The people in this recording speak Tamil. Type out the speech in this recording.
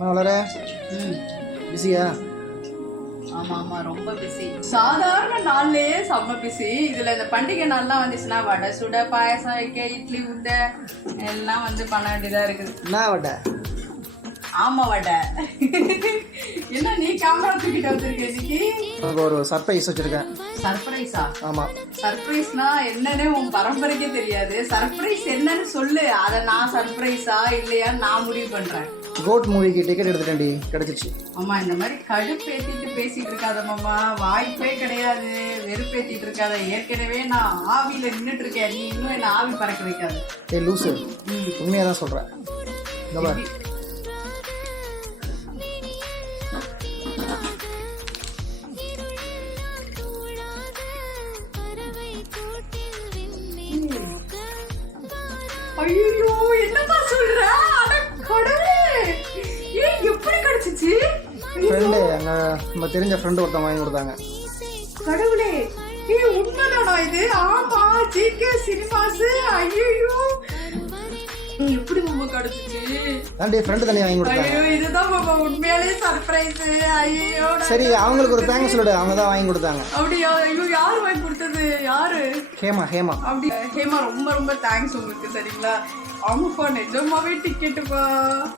வளர பிஸியா? ஆமா ஆமா ரொம்ப பிஸி. சாதாரண நாள்லயே செம்ம பிஸி. இதுல இந்த பண்டிகை நாள்லாம் வந்துச்சுன்னா வடை சுட, பாயசம் வைக்க, இட்லி ஊத்த எல்லாம் வந்து பண்ண வேண்டியதா இருக்குது. என்ன வடை? ஆமா வடை. என்ன நீ கேமரா தூக்கிட்டு வந்திருக்க இன்னைக்கு? உனக்கு ஒரு சர்ப்ரைஸ் வச்சிருக்கேன். சர்ப்ரைஸா? ஆமா. சர்ப்ரைஸ்னா என்னன்னு உன் பரம்பரைக்கே தெரியாது. சர்ப்ரைஸ் என்னன்னு சொல்லு. அதை நான் சர்ப்ரைஸா இல்லையா நான் முடிவு பண்றேன். கோட் மூவிக்கு டிக்கெட் எடுத்துட்டேன்டி, கிடைச்சிச்சு. ஆமா இந்த மாதிரி கடுப்பேத்திட்டு பேசிட்டு இருக்காத மாமா, வாய்ப்பே கிடையாது. வெறுப்பேத்திட்டு இருக்காத. ஏற்கனவே நான் ஆவியில நின்றுட்டு இருக்கேன், நீ இன்னும் என்ன ஆவி பறக்க வைக்காது. ஏய் லூசு, உண்மையாக தான் சொல்கிறேன். இந்த மாதிரி ஐயோ என்னப்பா சொல்ற? அட கடவுளே, ஏய் எப்படி கிடைச்சிச்சு? ஃப்ரெண்டு, நம்ம தெரிஞ்ச ஃப்ரெண்டு ஒருத்தவங்க வாங்கி கொடுத்தாங்க. கடவுளே, ஏய் உண்மைதானா இது? ஆமா, ஜிகே சினிமாஸ். ஐயோ எப்படி மாமா கிடைச்சிச்சு? ஆண்டி ஃப்ரெண்டு தனியாக வாங்கி கொடுத்தாங்க. ஐயோ இதுதான் மாமா உண்மையாலே சர்ப்ரைஸ். ஐயோ சரி, அவங்களுக்கு ஒரு தேங்க்ஸ் சொல்லிடு, அவங்க தான் வாங்கி கொடுத்தாங்க. அப்படியா? ஐயோ யார் வாங்கி கொடுத்தது? யாரு? ஹேமா. அப்படி ஹேமா ரொம்ப ரொம்ப தேங்க்ஸ் உங்களுக்கு. சரிங்களா? ஆமாப்பா நிஜமாவே டிக்கெட்டுப்பா.